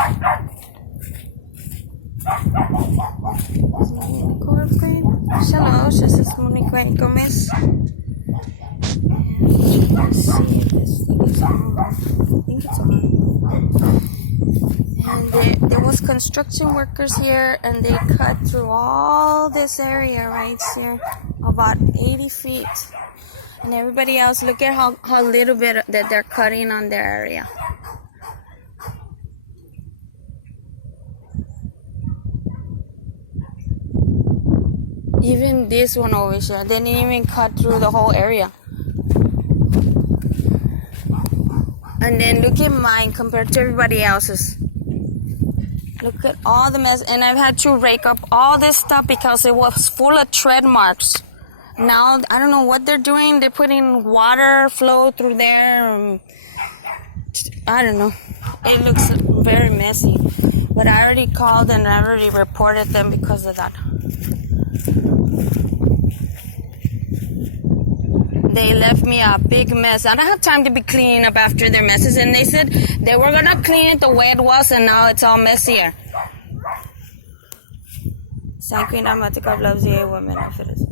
Is Monique Green? Hello, this is Monique Gomez. And let's see if this thing is on. I think it's on. And there was construction workers here, and they cut through all this area right here, about 80 feet. And everybody else, look at how little bit that they're cutting on their area. Even this one over here, they didn't even cut through the whole area. And then look at mine compared to everybody else's. Look at all the mess. And I've had to rake up all this stuff because it was full of tread marks. Now, I don't know what they're doing. They're putting water flow through there. I don't know. It looks very messy. But I already called and I already reported them because of that. They left me a big mess. I don't have time to be cleaning up after their messes. And they said they were going to clean it the way it was, and now it's all messier. San Queen Amatica loves the women if it is.